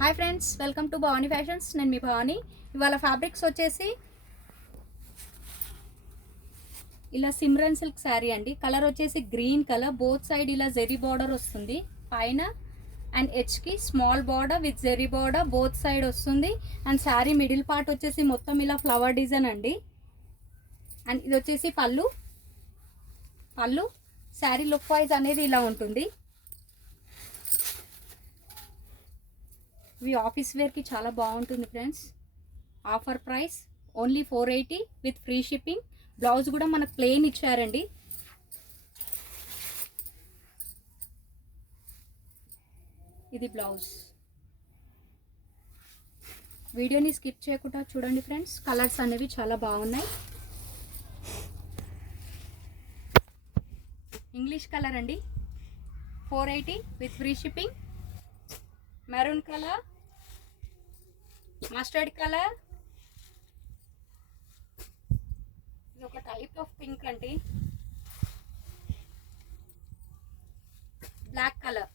Hi friends, welcome to Bhavani fashions. నేను మీ భవానీ. ఇవాళ fabrics వచ్చేసి ఇలా సిమ్రన్ సిల్క్ శారీ అండి. కలర్ వచ్చేసి గ్రీన్ కలర్, బోత్ సైడ్ ఇలా జెరీ బార్డర్ వస్తుంది పైన, అండ్ హెచ్కి small border with zari border both side వస్తుంది. అండ్ శారీ మిడిల్ పార్ట్ వచ్చేసి మొత్తం ఇలా ఫ్లవర్ డిజైన్ అండి. అండ్ ఇది వచ్చేసి పళ్ళు. శారీ లుక్ వైజ్ అనేది ఇలా ఉంటుంది. ఇవి ఆఫీస్ వేర్కి చాలా బాగుంటుంది friends. Offer price only 480 with free shipping. Blouse కూడా మనకు ప్లెయిన్ ఇచ్చారండి. ఇది బ్లౌజ్. వీడియోని స్కిప్ చేయకుండా చూడండి ఫ్రెండ్స్. కలర్స్ అనేవి చాలా బాగున్నాయి. ఇంగ్లీష్ కలర్ అండి, 480 with free shipping. Maroon colour, mustard colour, ఇది ఒక టైప్ ఆఫ్ పింక్ అండి. బ్లాక్ కలర్,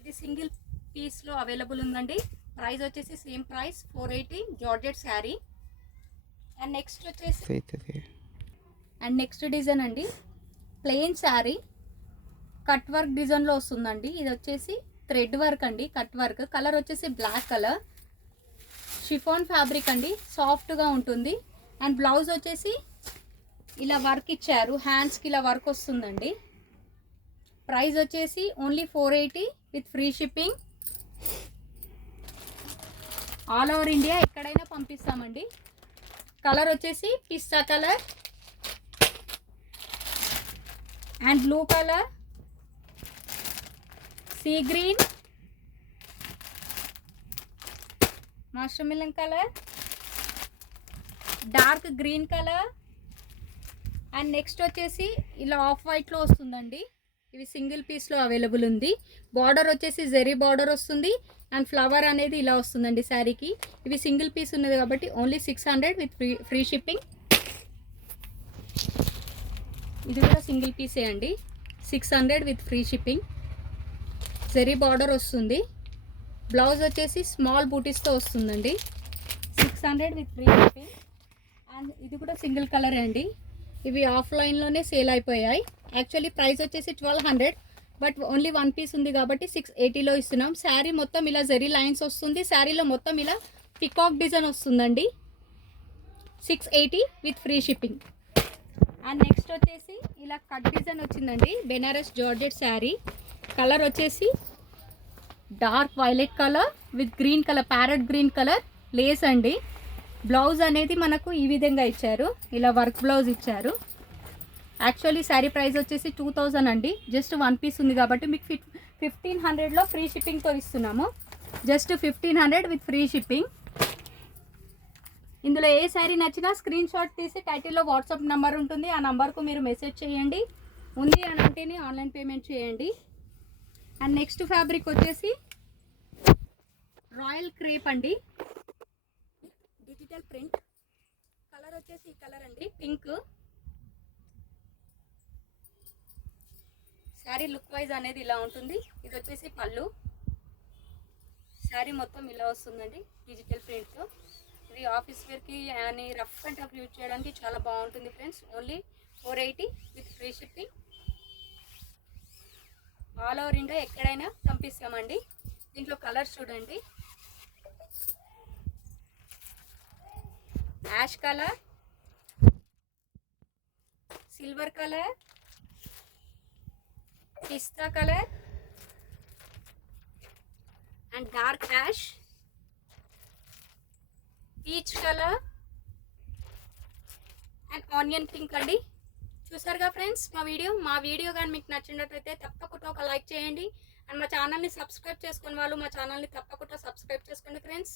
ఇది సింగిల్ పీస్లో అవైలబుల్ ఉందండి. ప్రైస్ వచ్చేసి same price 480, georgette sari. And next వచ్చేసి నెక్స్ట్ డిజైన్ అండి, ప్లెయిన్ శారీ కట్ వర్క్ డిజైన్లో వస్తుందండి. ఇది వచ్చేసి థ్రెడ్ వర్క్ అండి, కట్ వర్క్. కలర్ వచ్చేసి బ్లాక్ కలర్, షిఫాన్ ఫ్యాబ్రిక్ అండి, సాఫ్ట్గా ఉంటుంది. అండ్ బ్లౌజ్ వచ్చేసి ఇలా వర్క్ ఇచ్చారు, హ్యాండ్స్కి ఇలా వర్క్ వస్తుందండి. ప్రైస్ వచ్చేసి only 480 with free shipping. All over India ఎక్కడైనా పంపిస్తామండి. కలర్ వచ్చేసి పిస్తా colour and blue colour, sea green, మాస్టర్ మిలన్ colour, dark green colour. And next వచ్చేసి ఇలా ఆఫ్ వైట్లో వస్తుందండి. ఇవి సింగిల్ పీస్లో అవైలబుల్ ఉంది. బార్డర్ వచ్చేసి జెరీ బార్డర్ వస్తుంది అండ్ ఫ్లవర్ అనేది ఇలా వస్తుందండి శారీకి. ఇవి సింగిల్ పీస్ ఉన్నది కాబట్టి ఓన్లీ 600 విత్ ఫ్రీ షిప్పింగ్. ఇది కూడా సింగిల్ పీసే అండి, 600 with free shipping. Zari border వస్తుంది. బ్లౌజ్ వచ్చేసి స్మాల్ బూటీస్తో వస్తుందండి, 600 విత్ ఫ్రీ షిప్పింగ్. అండ్ ఇది కూడా సింగిల్ కలర్ అండి. ఇవి ఆఫ్లైన్లోనే సేల్ అయిపోయాయి. యాక్చువల్లీ ప్రైస్ వచ్చేసి 1200, బట్ ఓన్లీ 1 పీస్ ఉంది కాబట్టి 680లో ఇస్తున్నాం. శారీ మొత్తం ఇలా జెరీ లైన్స్ వస్తుంది. శారీలో మొత్తం ఇలా పికాక్ డిజైన్ వస్తుందండి, 680 with free shipping. And next వచ్చేసి ఇలా కట్ డిజైన్ వచ్చిందండి, బెనారస్ జార్జెట్ శారీ. కలర్ వచ్చేసి dark violet colour with green colour, parrot green colour Lay's అండి. బ్లౌజ్ అనేది మనకు ఈ విధంగా ఇచ్చారు, ఇలా వర్క్ బ్లౌజ్ ఇచ్చారు. యాక్చువల్లీ శారీ ప్రైస్ వచ్చేసి 2000 అండి. జస్ట్ 1 పీస్ ఉంది కాబట్టి మీకు 1500లో ఫ్రీ షిప్పింగ్తో ఇస్తున్నాము. Just 1500 with free shipping. ఇందులో ఏ శారీ నచ్చినా స్క్రీన్ షాట్ తీసి టైటిల్లో వాట్సాప్ నెంబర్ ఉంటుంది, ఆ నెంబర్కు మీరు మెసేజ్ చేయండి. ఉంది అని అంటేనే ఆన్లైన్ పేమెంట్ చేయండి. అండ్ నెక్స్ట్ ఫ్యాబ్రిక్ వచ్చేసి రాయల్ క్రేప్ అండి, డిజిటల్ ప్రింట్. కలర్ వచ్చేసి ఈ కలర్ అండి, పింక్. శారీ లుక్ వైజ్ అనేది ఇలా ఉంటుంది. ఇది వచ్చేసి పళ్ళు. శారీ మొత్తం ఇలా వస్తుందండి డిజిటల్ ప్రింట్తో. ఇది ఆఫీస్ వేర్కి అని రఫ్ అండ్ టఫ్ యూజ్ చేయడానికి చాలా బాగుంటుంది friends. Only 480 with free shipping. All over India ఎక్కడైనా పంపిస్తామండి. దీంట్లో కలర్స్ చూడండి, యాష్ కలర్, సిల్వర్ కలర్, పిస్తా colour and dark ash, peach colour and onion pink అండి. చూసారుగా ఫ్రెండ్స్ మా వీడియో కానీ మీకు నచ్చినట్లయితే తప్పకుండా ఒక లైక్ చేయండి. అండ్ మా ఛానల్ని సబ్స్క్రైబ్ చేసుకుని వాళ్ళు మా ఛానల్ని తప్పకుండా సబ్స్క్రైబ్ చేసుకోండి ఫ్రెండ్స్.